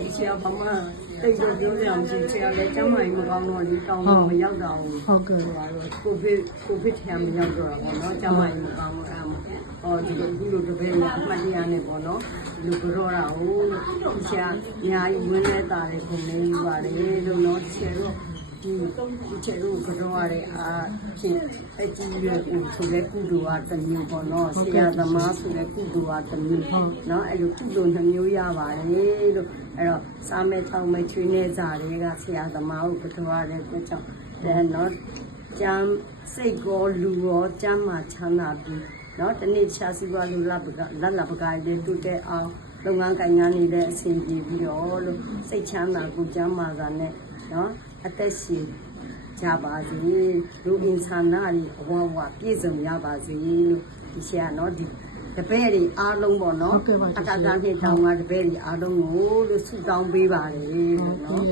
ဒီဆရာဘာမှတိတ်တော့ပြောကြအောင်ဆိုဆရာလည်းကျမ်းမာရေးမကောင်းတော့ဒီတောင်းမရောက်တော့ဘူးဟုတ်ကဲ့ကိုဗစ်ထံမရောက်တော့တာပေါ့နော်ကျမ်းမာရေးမကောင်းတော့ဒီလိုတပည့်နဲ့အမှတ်တရနဲ့ပေါ့နော်ဒီလိုကြောတာဟုတ်ဆရာအများကြီးဝင်းနေတာတွေခုနေယူပါတယ်လို့နော်ဆရာတို့ဒီချေတို့ကြောရတဲ့ချင်းအကြည့်ရဦးဆိုတဲ့ကုသိုလ်ကတစ်မျိုးပေါ့နော်ဆရာသမားဆိုတဲ့ကုသိုလ်ကတစ်မျိုးနော်အဲ့လိုကုသိုလ်နှမျိုးရပါတယ်လို့အဲ့တော့စာမဲချောင်းမဲချွေးနေကြတွေကဆရာသမားကိုကြောရတဲ့အတွက်ကြောင့်နော်ကျမ်းစိတ်ကောလူရောကျမ်းမှာချမ်းသာပြီးနော်တနေ့ရှားစီပွားလူလက်ပကားလေးတူတဲ့အောင်လုပ်ငန်းကိုင်ငန်းနေတဲ့အဆင်ပြေပြီးတော့လို့စိတ်ချမ်းသာကိုကျမ်းမာတာနဲ့နော်အသက်ရှင်ကြပါစေလူအင်ဆန္ဒတွေအဝဝပြည့်စုံရပါစေလို့ဒီဆရာနော်ဒီတပည့်တွေအားလုံးပေါ့နော်အကသာနဲ့တောင်းတာတပည့်တွေအားလုံးကိုလို့ဆုတောင်းပေးပါတယ်ပေါ့နော်